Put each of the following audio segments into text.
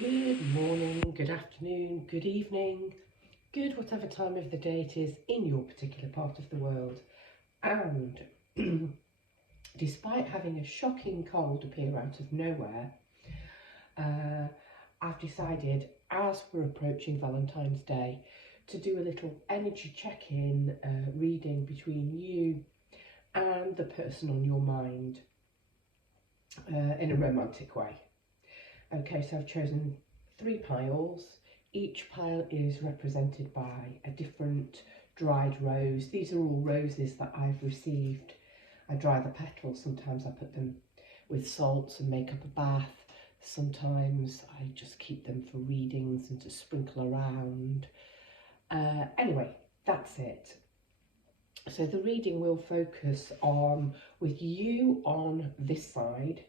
Good morning, good afternoon, good evening, good whatever time of the day it is in your particular part of the world. And despite having a shocking cold appear out of nowhere, I've decided, as we're approaching Valentine's Day, to do a little energy check-in reading between you and the person on your mind in a romantic way. Okay, so I've chosen 3 piles. Each pile is represented by a different dried rose. These are all roses that I've received. I dry the petals, sometimes I put them with salts and make up a bath. Sometimes I just keep them for readings and to sprinkle around. Anyway, that's it. So the reading will focus on with you on this side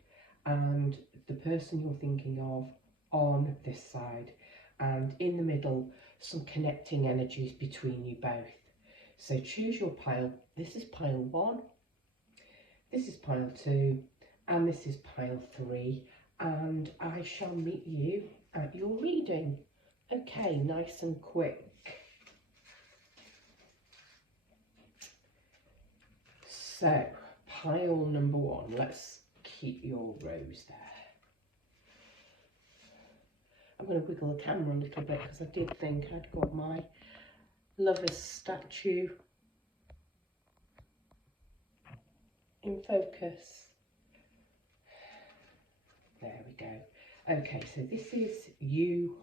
and the person you're thinking of on this side, and in the middle some connecting energies between you both. So choose your pile. This is pile 1, this is pile 2, and this is pile 3, and I shall meet you at your reading. Okay, nice and quick. So pile number 1, let's keep your rose there. I'm going to wiggle the camera a little bit because I did think I'd got my lover's statue in focus. There we go. Okay, so this is you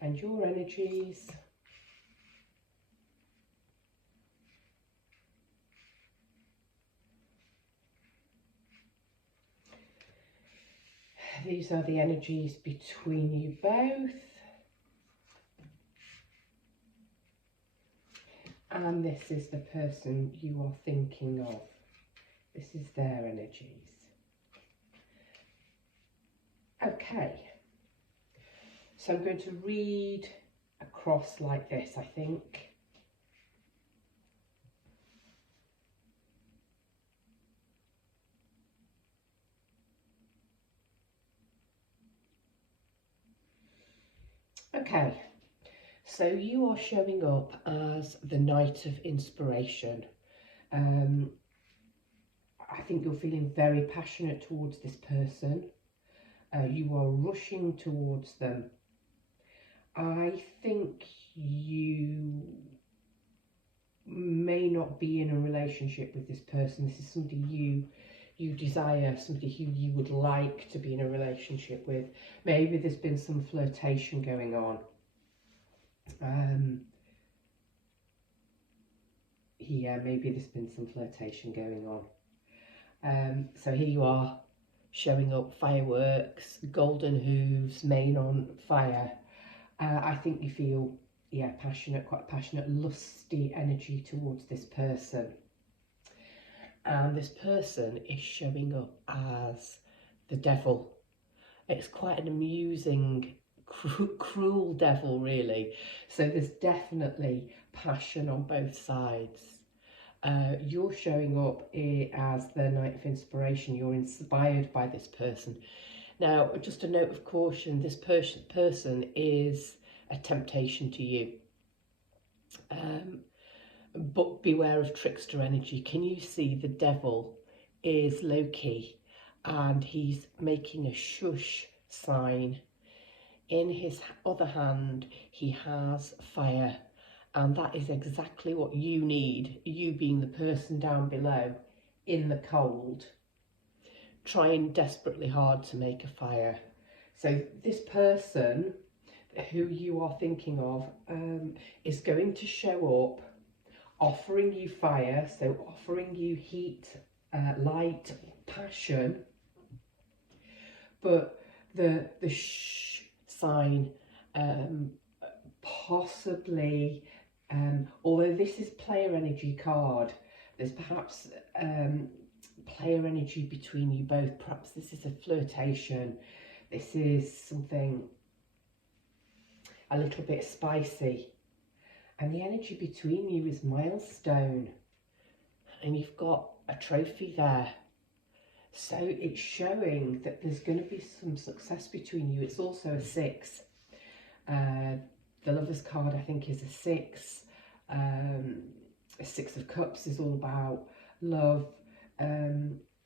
and your energies. These are the energies between you both. And this is the person you are thinking of. This is their energies. Okay. So I'm going to read across like this, I think. Okay. So you are showing up as the Knight of Inspiration. I think you're feeling very passionate towards this person. You are rushing towards them. I think you may not be in a relationship with this person. This is somebody you desire, somebody who you would like to be in a relationship with. Maybe there's been some flirtation going on. Yeah, maybe there's been some flirtation going on. So here you are, showing up, fireworks, golden hooves, mane on fire. I think you feel, yeah, passionate, quite passionate, lusty energy towards this person. And this person is showing up as the devil. It's quite an amusing, cruel devil, really. So there's definitely passion on both sides. You're showing up as the Knight of Inspiration. You're inspired by this person. Now, just a note of caution, this person is a temptation to you. But beware of trickster energy. Can you see the devil is Loki and he's making a shush sign. In his other hand, he has fire. And that is exactly what you need, you being the person down below in the cold, trying desperately hard to make a fire. So this person who you are thinking of is going to show up offering you fire, so offering you heat, light, passion, but the shh sign possibly, although this is player energy card, there's perhaps player energy between you both. Perhaps this is a flirtation, this is something a little bit spicy, and the energy between you is milestone, and you've got a trophy there. So it's showing that there's going to be some success between you. It's also a 6. The Lovers card, I think, is a 6. A 6 of Cups is all about love.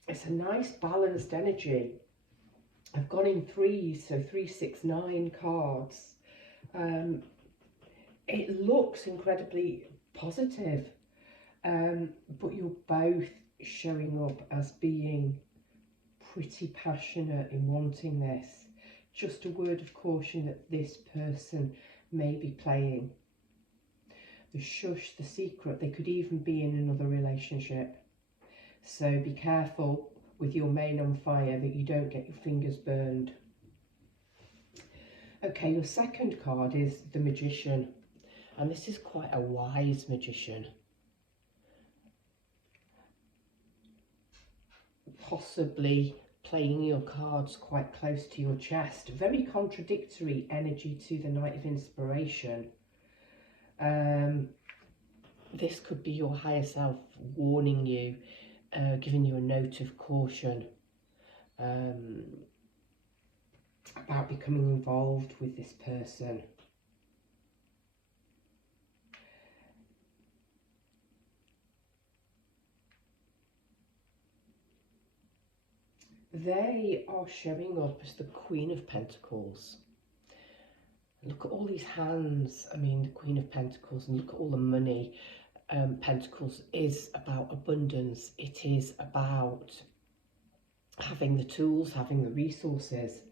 It's a nice balanced energy. I've gone in 3s, so 3, 6, 9 cards. It looks incredibly positive, but you're both showing up as being pretty passionate in wanting this. Just a word of caution that this person may be playing the shush, the secret. They could even be in another relationship. So be careful with your main on fire that you don't get your fingers burned. Okay, your second card is the Magician. And this is quite a wise magician. Possibly playing your cards quite close to your chest. Very contradictory energy to the Knight of Inspiration. This could be your higher self warning you, giving you a note of caution about becoming involved with this person. They are showing up as the Queen of Pentacles. Look at all these hands. I mean, the Queen of Pentacles, and look at all the money. Pentacles is about abundance. It is about having the tools, having the resources.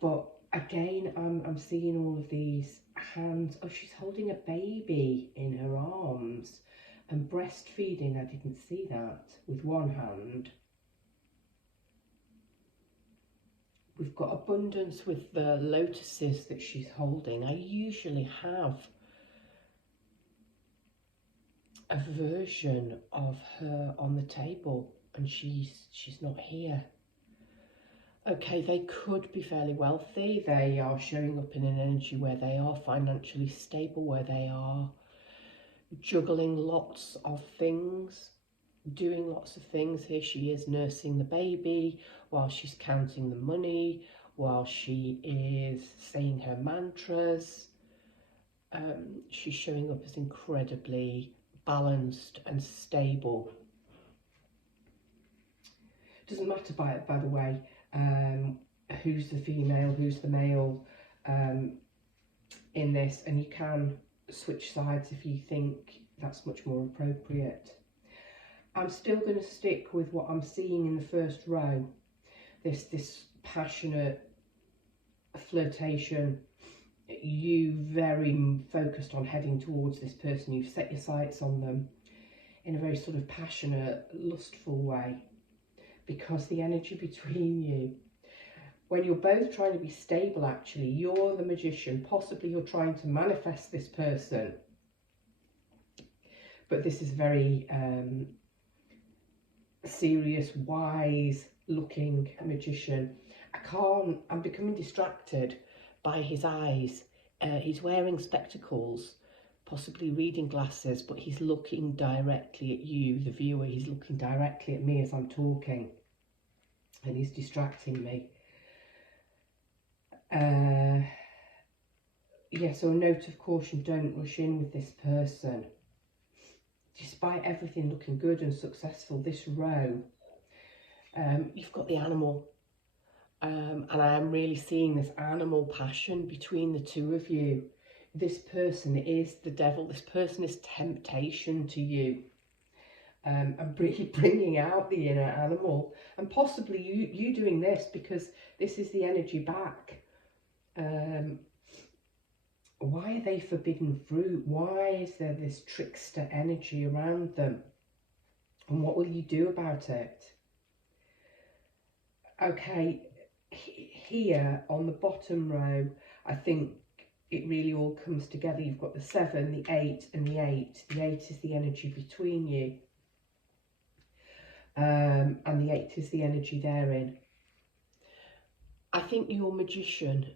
But again, I'm seeing all of these hands. Oh, she's holding a baby in her arms and breastfeeding. I didn't see that with one hand. We've got abundance with the lotuses that she's holding. I usually have a version of her on the table, and she's not here. Okay, they could be fairly wealthy. They are showing up in an energy where they are financially stable, where they are juggling lots of things, doing lots of things. Here she is nursing the baby while she's counting the money, while she is saying her mantras. She's showing up as incredibly balanced and stable. Doesn't matter, by the way, who's the female, who's the male in this, and you can switch sides if you think that's much more appropriate. I'm still going to stick with what I'm seeing in the first row, this passionate flirtation, you very focused on heading towards this person. You've set your sights on them in a very sort of passionate, lustful way, because the energy between you, when you're both trying to be stable, actually, you're the Magician, possibly you're trying to manifest this person, but this is very serious, wise looking Magician. I'm becoming distracted by his eyes. He's wearing spectacles, possibly reading glasses, but he's looking directly at you, the viewer. He's looking directly at me as I'm talking, and he's distracting me. Yeah, so a note of caution, don't rush in with this person. Despite everything looking good and successful, this row, you've got the animal. And I am really seeing this animal passion between the two of you. This person is the devil. This person is temptation to you. And really bringing out the inner animal. And possibly you doing this because this is the energy back. Why are they forbidden fruit? Why is there this trickster energy around them? And what will you do about it? Okay, here on the bottom row, I think it really all comes together. You've got the 7, the 8 and the 8. The 8 is the energy between you. And the 8 is the energy therein. I think your Magician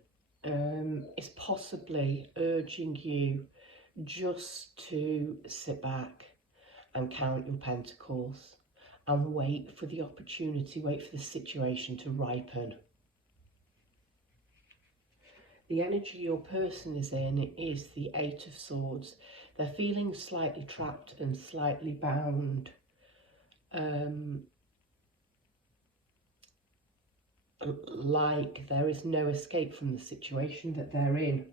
is possibly urging you just to sit back and count your pentacles and wait for the opportunity, wait for the situation to ripen. The energy your person is in is the Eight of Swords. They're feeling slightly trapped and slightly bound. Like there is no escape from the situation that they're in.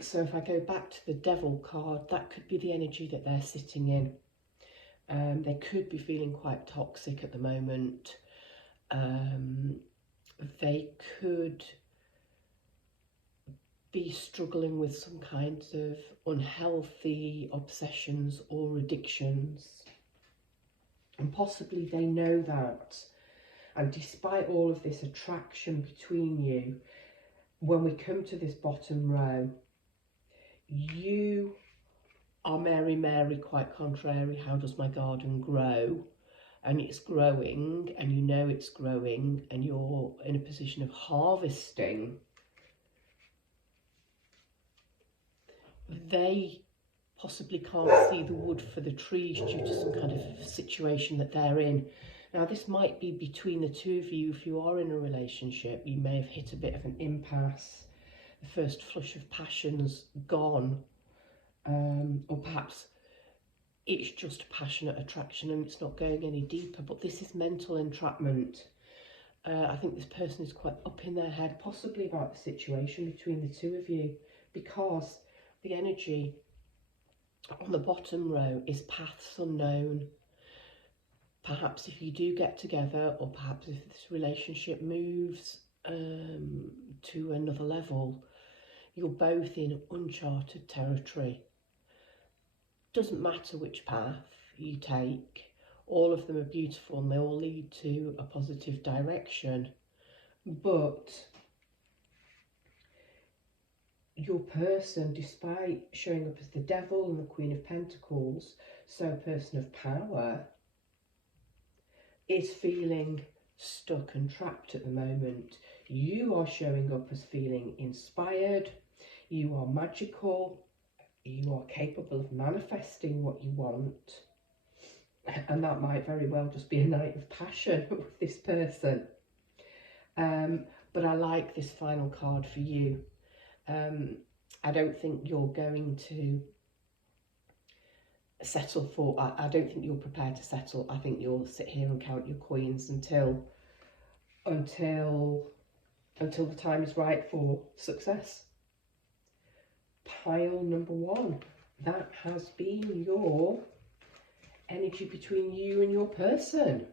So if I go back to the Devil card, that could be the energy that they're sitting in. They could be feeling quite toxic at the moment. They could be struggling with some kinds of unhealthy obsessions or addictions. And possibly they know that. And despite all of this attraction between you, when we come to this bottom row, you are Mary, Mary, quite contrary. How does my garden grow? And it's growing, and you know it's growing, and you're in a position of harvesting. They possibly can't see the wood for the trees due to some kind of situation that they're in. Now, this might be between the two of you. If you are in a relationship, you may have hit a bit of an impasse. The first flush of passion's gone. Or perhaps it's just a passionate attraction and it's not going any deeper. But this is mental entrapment. I think this person is quite up in their head, possibly about the situation between the two of you, because the energy on the bottom row is paths unknown. Perhaps if you do get together, or perhaps if this relationship moves to another level, you're both in uncharted territory. Doesn't matter which path you take, all of them are beautiful and they all lead to a positive direction. But your person, despite showing up as the Devil and the Queen of Pentacles, so a person of power, is feeling stuck and trapped at the moment. You are showing up as feeling inspired, you are magical, you are capable of manifesting what you want, and that might very well just be a night of passion with this person. But I like this final card for you. I don't think you're going to settle for, I don't think you're prepared to settle. I think you'll sit here and count your coins until the time is right for success. Pile number one, that has been your energy between you and your person.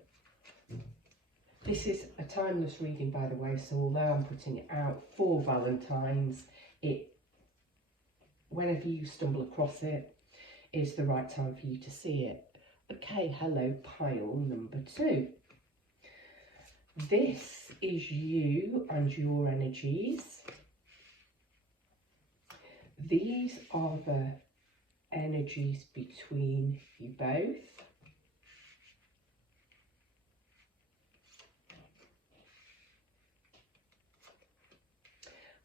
This is a timeless reading, by the way, so although I'm putting it out for Valentine's, whenever you stumble across it, is the right time for you to see it. Okay, hello, pile number two. This is you and your energies. These are the energies between you both.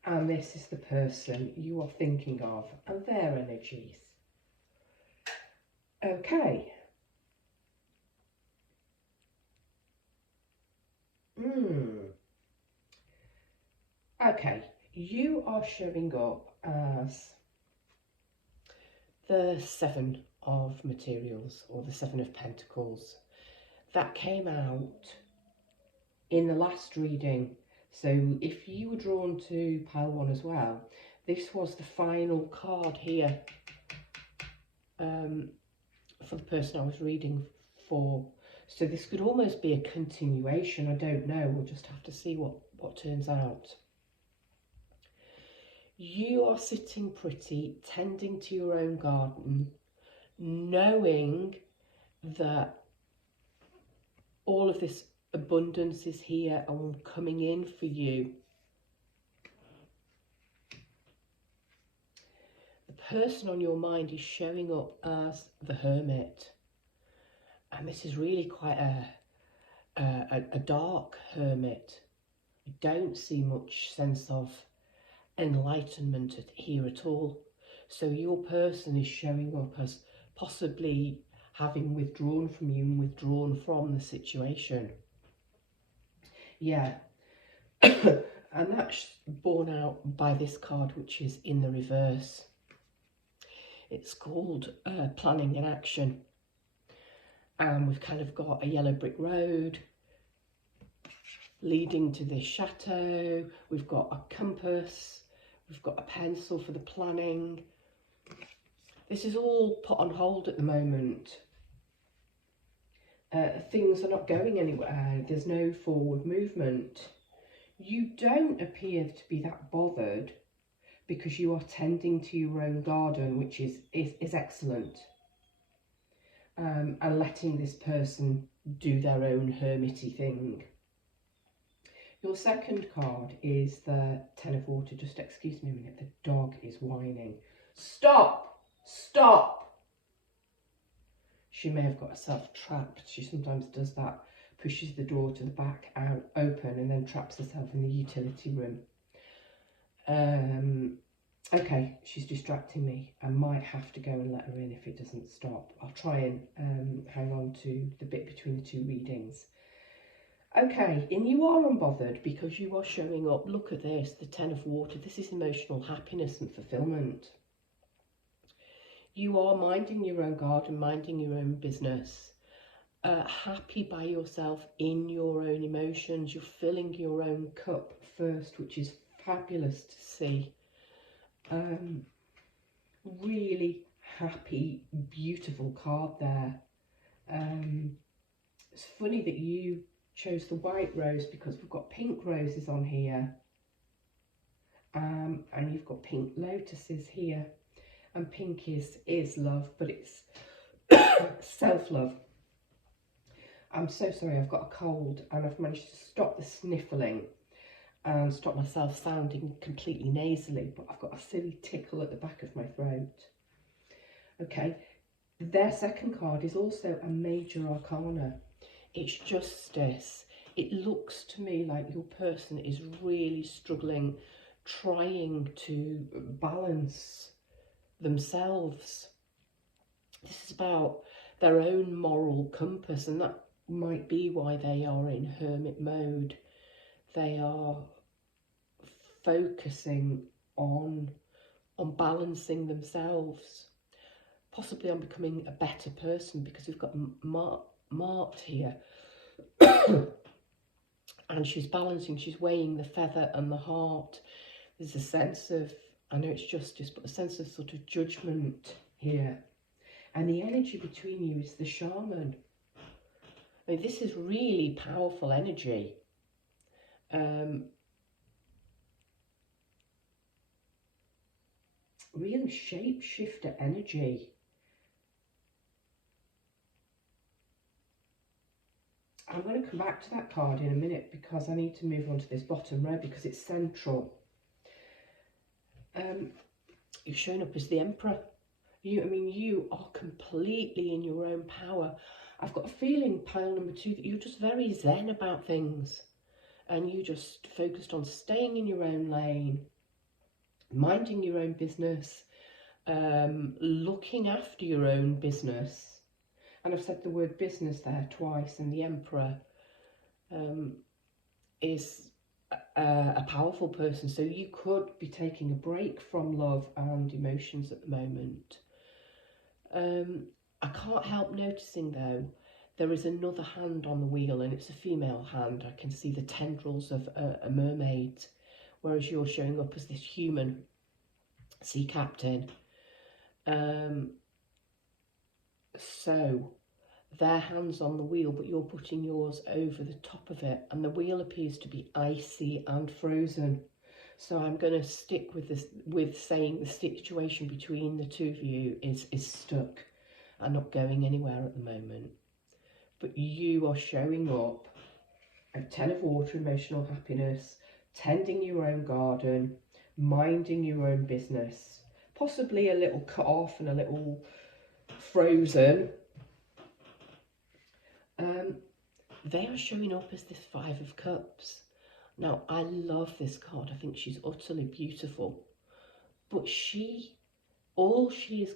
And this is the person you are thinking of and their energies. Okay. Okay, you are showing up as the Seven of Materials, or the Seven of Pentacles. That came out in the last reading. So if you were drawn to pile one as well, this was the final card here for the person I was reading for. So this could almost be a continuation. I don't know. We'll just have to see what turns out. You are sitting pretty, tending to your own garden, knowing that all of this abundance is here and coming in for you. The person on your mind is showing up as the Hermit. And this is really quite a dark hermit. You don't see much sense of enlightenment here at all. So your person is showing up as possibly having withdrawn from you and withdrawn from the situation. Yeah. And that's borne out by this card, which is in the reverse. It's called Planning in Action. And we've kind of got a yellow brick road leading to this chateau. We've got a compass. We've got a pencil for the planning. This is all put on hold at the moment. Things are not going anywhere. There's no forward movement. You don't appear to be that bothered because you are tending to your own garden, which is excellent. And letting this person do their own hermity thing. Your second card is the Ten of Water. Just excuse me a minute, the dog is whining. Stop! Stop! She may have got herself trapped. She sometimes does that. Pushes the door to the back out open and then traps herself in the utility room. Okay, she's distracting me. I might have to go and let her in if it doesn't stop. I'll try and hang on to the bit between the two readings. Okay, and you are unbothered because you are showing up. Look at this, the Ten of Water. This is emotional happiness and fulfillment. You are minding your own garden, minding your own business. Happy by yourself in your own emotions. You're filling your own cup first, which is fabulous to see. Really happy, beautiful card there. It's funny that you chose the white rose because we've got pink roses on here. And you've got pink lotuses here. And pink is love, but it's self-love. I'm so sorry, I've got a cold and I've managed to stop the sniffling and stop myself sounding completely nasally, but I've got a silly tickle at the back of my throat. Okay, their second card is also a major arcana. It's justice. It looks to me like your person is really struggling, trying to balance themselves. This is about their own moral compass, and that might be why they are in hermit mode. They are focusing on balancing themselves, possibly on becoming a better person, because we've got marked here. And she's balancing, she's weighing the feather and the heart. There's a sense of, I know it's justice, but a sense of sort of judgment here. And the energy between you is the shaman. I mean, this is really powerful energy. Real shapeshifter energy. I'm going to come back to that card in a minute because I need to move on to this bottom row because it's central. You're showing up as the Emperor. You are completely in your own power. I've got a feeling, pile number 2, that you're just very zen about things. And you just focused on staying in your own lane, minding your own business, looking after your own business. And I've said the word business there twice, and the Emperor is a powerful person. So you could be taking a break from love and emotions at the moment. I can't help noticing, though, there is another hand on the wheel, and it's a female hand. I can see the tendrils of a mermaid, whereas you're showing up as this human sea captain. So their hands on the wheel, but you're putting yours over the top of it, and the wheel appears to be icy and frozen. So I'm going to stick with this, with saying the situation between the two of you is stuck and not going anywhere at the moment. But you are showing up at 10 of Water, emotional happiness, tending your own garden, minding your own business, possibly a little cut off and a little frozen. They are showing up as this 5 of Cups. Now, I love this card. I think she's utterly beautiful. But all she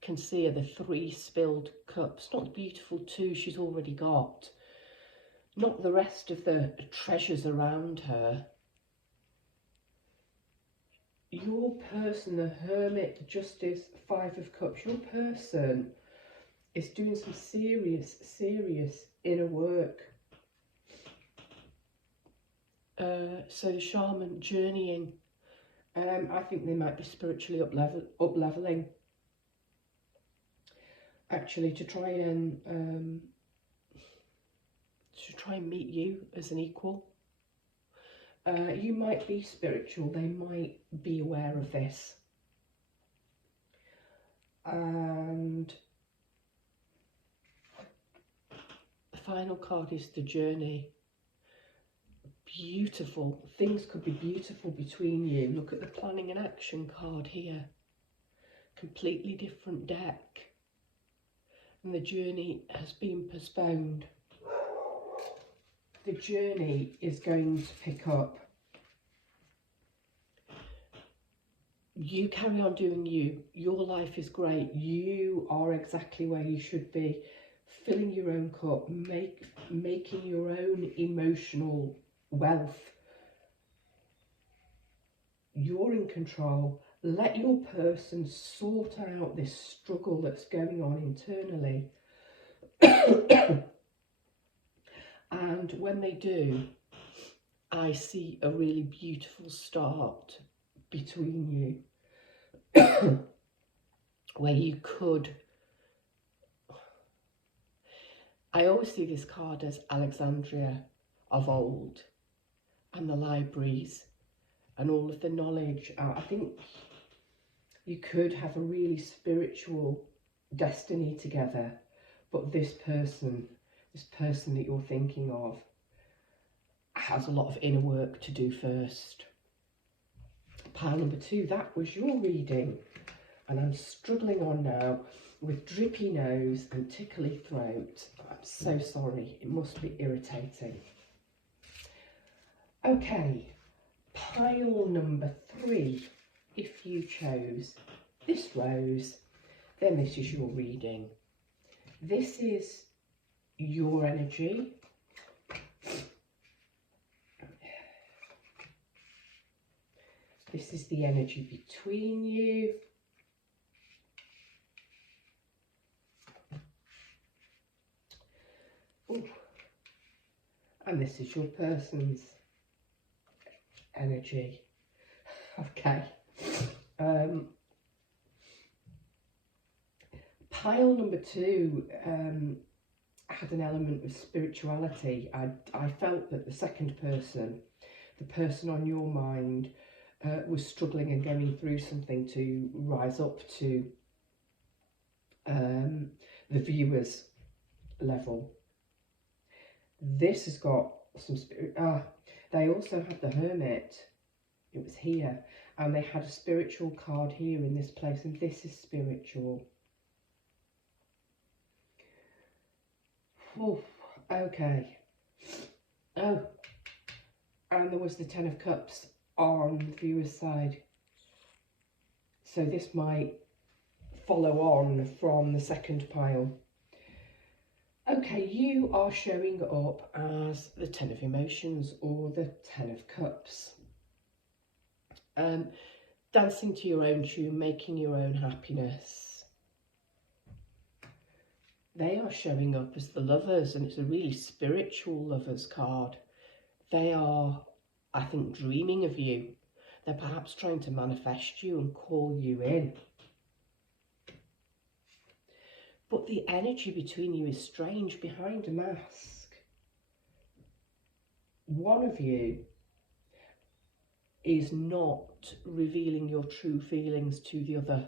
Can see her, the 3 spilled cups. Not the beautiful 2 she's already got. Not the rest of the treasures around her. Your person, the Hermit, the Justice, 5 of Cups, your person is doing some serious inner work. So the Shaman, journeying. I think they might be spiritually up-leveling. Actually, to try and meet you as an equal. You might be spiritual, they might be aware of this. And the final card is the Journey. Beautiful. Things could be beautiful between you. Look at the Planning and Action card here. Completely different deck. And the Journey has been postponed. The Journey is going to pick up. You carry on doing you. Your life is great. You are exactly where you should be. Filling your own cup, making your own emotional wealth. You're in control. Let your person sort out this struggle that's going on internally. And when they do, I see a really beautiful start between you. Where you could... I always see this card as Alexandria of old, and the libraries and all of the knowledge. I think you could have a really spiritual destiny together, but this person that you're thinking of has a lot of inner work to do first. Pile number 2, that was your reading, and I'm struggling on now with drippy nose and tickly throat. I'm so sorry, it must be irritating. Okay, pile number 3, if you chose this rose, then this is your reading. This is your energy. This is the energy between you. Ooh. And this is your person's energy. Okay. Pile number 2 had an element of spirituality. I felt that the second person, the person on your mind, was struggling and going through something to rise up to the viewer's level. This has got some spirit. They also had the Hermit. It was here, and they had a spiritual card here in this place, and this is spiritual. Oh, okay. Oh, and there was the 10 of Cups on the viewer's side. So this might follow on from the second pile. Okay, you are showing up as the 10 of Emotions or the 10 of Cups. Dancing to your own tune, making your own happiness. They are showing up as the Lovers, and it's a really spiritual Lovers card. They are, I think, dreaming of you. They're perhaps trying to manifest you and call you in. But the energy between you is strange, behind a mask. One of you is not revealing your true feelings to the other.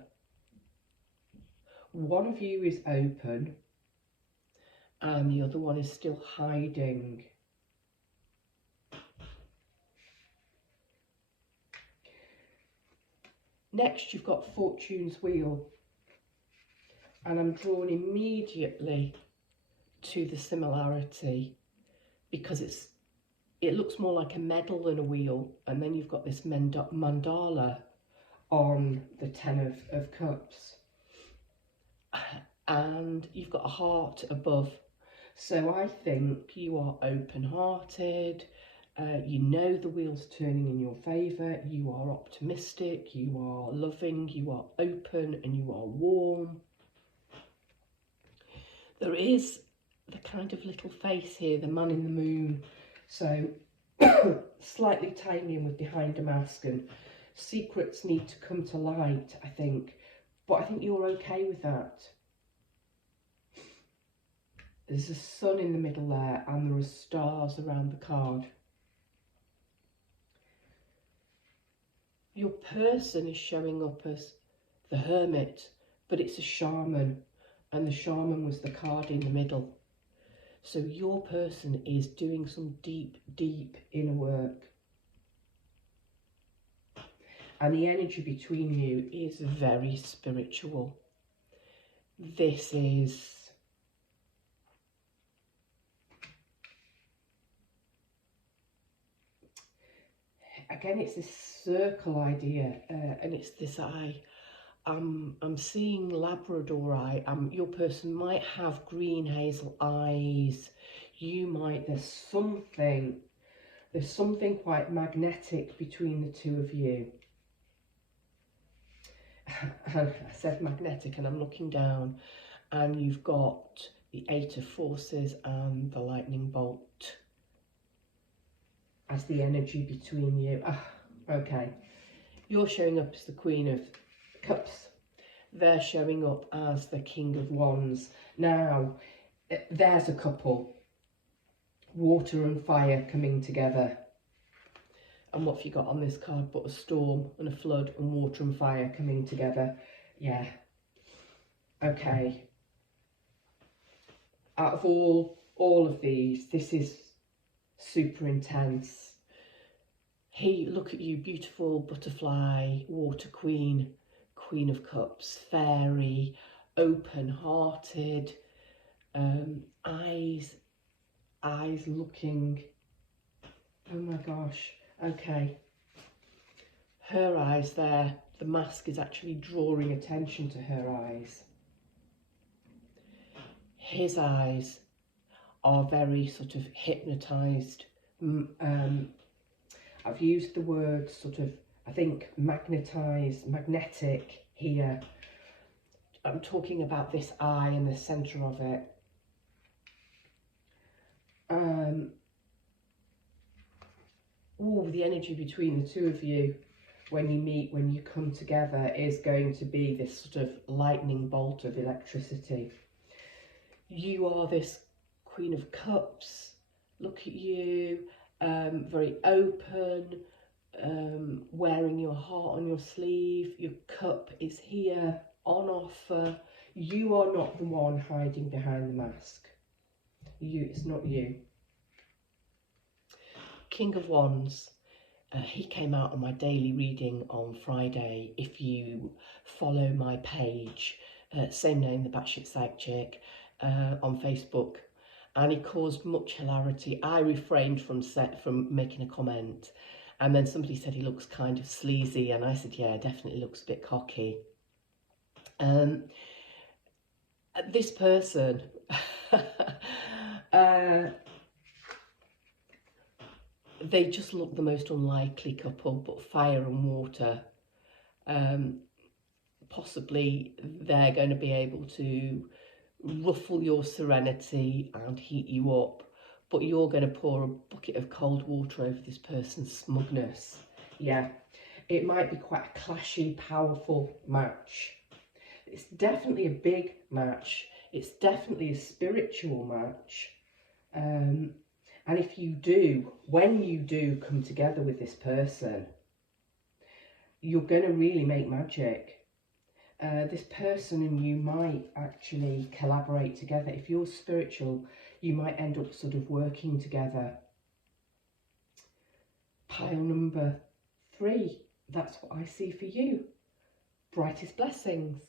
One of you is open and the other one is still hiding. Next, you've got Fortune's Wheel. And I'm drawn immediately to the similarity because it looks more like a medal than a wheel, and then you've got this mandala on the 10 of Cups. and you've got a heart above. So I think you are open-hearted, you know the wheel's turning in your favour, you are optimistic, you are loving, you are open, and you are warm. There is the kind of little face here, the man in the moon, so slightly tying in with behind a mask, and secrets need to come to light, I think, but I think you're okay with that. There's a sun in the middle there, and there are stars around the card. Your person is showing up as the Hermit, but it's a shaman, and the shaman was the card in the middle. So your person is doing some deep, deep inner work. And the energy between you is very spiritual. This is... Again, it's this circle idea, and it's this I'm seeing Labrador eye. Your person might have green hazel eyes. You might, there's something quite magnetic between the two of you. I said magnetic, and I'm looking down, and you've got the Eight of Forces and the lightning bolt as the energy between you. Okay, you're showing up as the Queen of Cups. They're showing up as the King of Wands. Now, there's a couple, water and fire coming together. And what have you got on this card but a storm and a flood and water and fire coming together? Yeah. Okay. Out of all of these, this is super intense. Hey, look at you, beautiful butterfly, water queen, Queen of Cups, fairy, open-hearted, eyes looking, oh my gosh, okay. Her eyes there, the mask is actually drawing attention to her eyes. His eyes are very sort of hypnotised. I've used the word sort of, I think, magnetised, magnetic here. I'm talking about this eye and the centre of it. The energy between the two of you when you meet, when you come together, is going to be this sort of lightning bolt of electricity. You are this Queen of Cups. Look at you, very open, wearing your heart on your sleeve. Your cup is here on offer. You are not the one hiding behind the mask. It's not you. King of Wands. He came out on my daily reading on Friday. If you follow my page, same name, The Batshit Psychic, on Facebook, and he caused much hilarity. I refrained from making a comment, and then somebody said he looks kind of sleazy, and I said, yeah, definitely looks a bit cocky. This person, they just look the most unlikely couple, but fire and water. Possibly they're going to be able to ruffle your serenity and heat you up, but you're going to pour a bucket of cold water over this person's smugness. Yeah, it might be quite a clashy, powerful match. It's definitely a big match. It's definitely a spiritual match. And if you do, when you do come together with this person, you're going to really make magic. This person and you might actually collaborate together. If you're spiritual, you might end up sort of working together. Pile number 3, that's what I see for you. Brightest blessings.